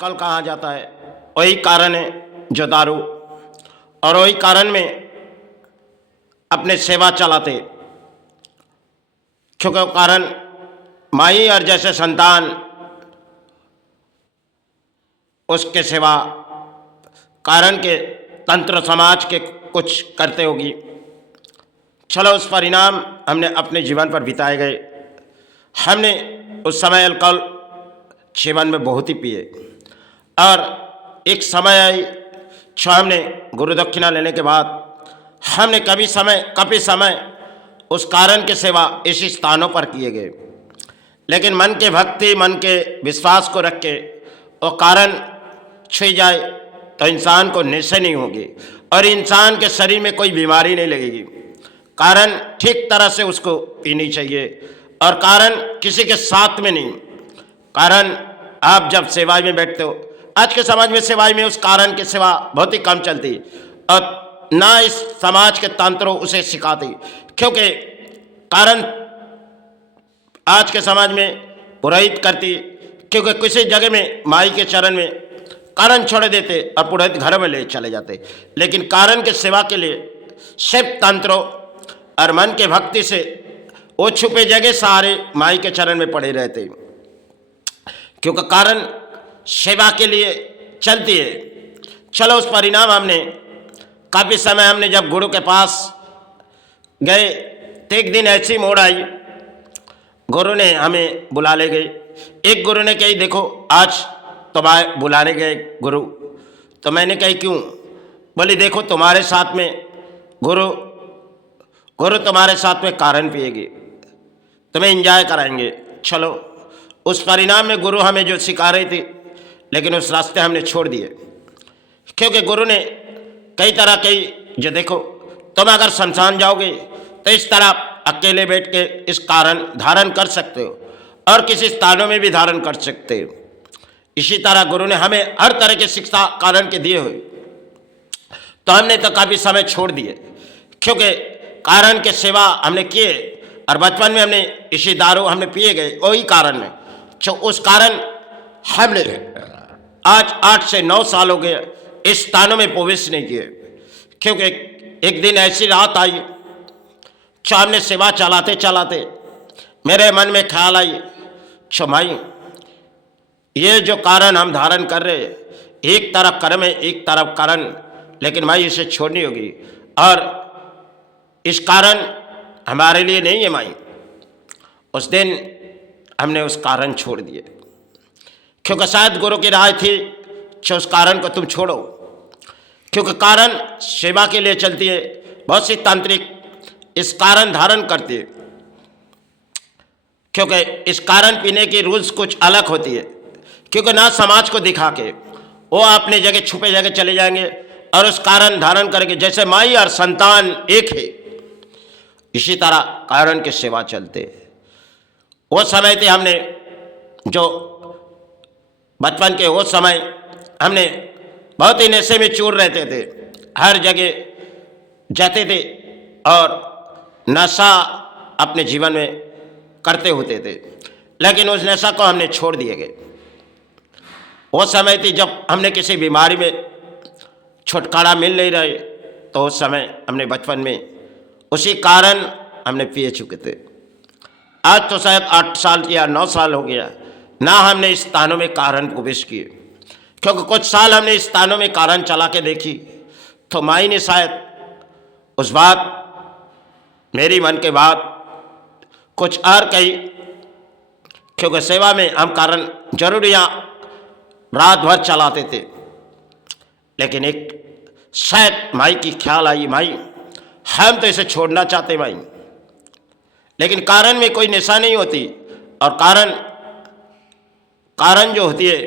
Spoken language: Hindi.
कल कहाँ जाता है। वही कारण है जो दारू, और वही कारण में अपने सेवा चलाते, क्योंकि वो कारण माई और जैसे संतान उसके सेवा कारण के तंत्र समाज के कुछ करते होगी। चलो उस परिणाम हमने अपने जीवन पर बिताए गए। हमने उस समय अल्कोहल जीवन में बहुत ही पिए, और एक समय आई जो हमने गुरु दक्षिणा लेने के बाद हमने कभी समय उस कारण के सेवा इसी स्थानों पर किए गए। लेकिन मन के भक्ति, मन के विश्वास को रख के वो कारण छू जाए तो इंसान को निश्चय नहीं होगी और इंसान के शरीर में कोई बीमारी नहीं लगेगी। कारण ठीक तरह से उसको पीनी चाहिए, और कारण किसी के साथ में नहीं। कारण आप जब सेवा में बैठते हो, आज के समाज में सेवा में उस कारण की सेवा बहुत ही कम चलती, और ना इस समाज के तंत्रों उसे सिखाती, क्योंकि कारण आज के समाज में पुरोहित करती, क्योंकि किसी जगह में माई के चरण में कारण छोड़ देते और पुरोहित घर में ले चले जाते। लेकिन कारण के सेवा के लिए सिर्फ तंत्रों और मन के भक्ति से वो छुपे जगह सारे माई के चरण में पड़े रहते, क्योंकि कारण सेवा के लिए चलती है। चलो उस परिणाम हमने काफ़ी समय हमने जब गुरु के पास गए तो एक दिन ऐसी मोड़ आई, गुरु ने हमें बुला ले गए। एक गुरु ने कही देखो आज तुम्हारे बुलाने गए गुरु, तो मैंने कही क्यों? बोली देखो तुम्हारे साथ में गुरु तुम्हारे साथ में कारण पिएगी, तुम्हें एंजॉय कराएंगे। चलो उस परिणाम में गुरु हमें जो सिखा रही थी, लेकिन उस रास्ते हमने छोड़ दिए, क्योंकि गुरु ने कई तरह कही जो देखो तुम अगर शमशान जाओगे तो इस तरह अकेले बैठ के इस कारण धारण कर सकते हो, और किसी स्थानों में भी धारण कर सकते हो। इसी तरह गुरु ने हमें हर तरह की शिक्षा कारण के दिए हुए, तो हमने तो काफ़ी समय छोड़ दिए, क्योंकि कारण के सेवा हमने किए, और बचपन में हमने इसी दारू हमने पिए गए वही कारण में। तो उस कारण हमने आज 8 से 9 साल हो गए इस स्थानों में प्रवेश नहीं किए, क्योंकि एक दिन ऐसी रात आई जो हमने सेवा चलाते चलाते मेरे मन में ख्याल आई, छो माई ये जो कारण हम धारण कर रहे, एक तरफ कर्म है एक तरफ कारण, लेकिन माई इसे छोड़नी होगी, और इस कारण हमारे लिए नहीं है माई। उस दिन हमने उस कारण छोड़ दिए, क्योंकि शायद गुरु की राय थी कि उस कारण को तुम छोड़ो, क्योंकि कारण सेवा के लिए चलती है। बहुत सी तांत्रिक इस कारण धारण करती है, क्योंकि इस कारण पीने की रूल्स कुछ अलग होती है, क्योंकि ना समाज को दिखा के वो अपने जगह छुपे जगह चले जाएंगे और उस कारण धारण करेंगे। जैसे माई और संतान एक है, इसी तरह कारण की सेवा चलते। वो समय थे हमने जो बचपन के वो समय हमने बहुत ही नशे में चूर रहते थे, हर जगह जाते थे और नशा अपने जीवन में करते होते थे, लेकिन उस नशा को हमने छोड़ दिए गए। वो समय थी जब हमने किसी बीमारी में छुटकारा मिल नहीं रहे, तो उस समय हमने बचपन में उसी कारण हमने पिए चुके थे। आज तो शायद 8 साल या 9 साल हो गया ना हमने इस स्थानों में कारण प्रवेश किए, क्योंकि कुछ साल हमने इस स्थानों में कारण चला के देखी, तो माई ने शायद उस बात मेरी मन के बात कुछ और कही, क्योंकि सेवा में हम कारण जरूर यहाँ रात भर चलाते थे, लेकिन एक शायद माई की ख्याल आई, माई हम तो इसे छोड़ना चाहते माई, लेकिन कारण में कोई निशा नहीं होती, और कारण जो होती है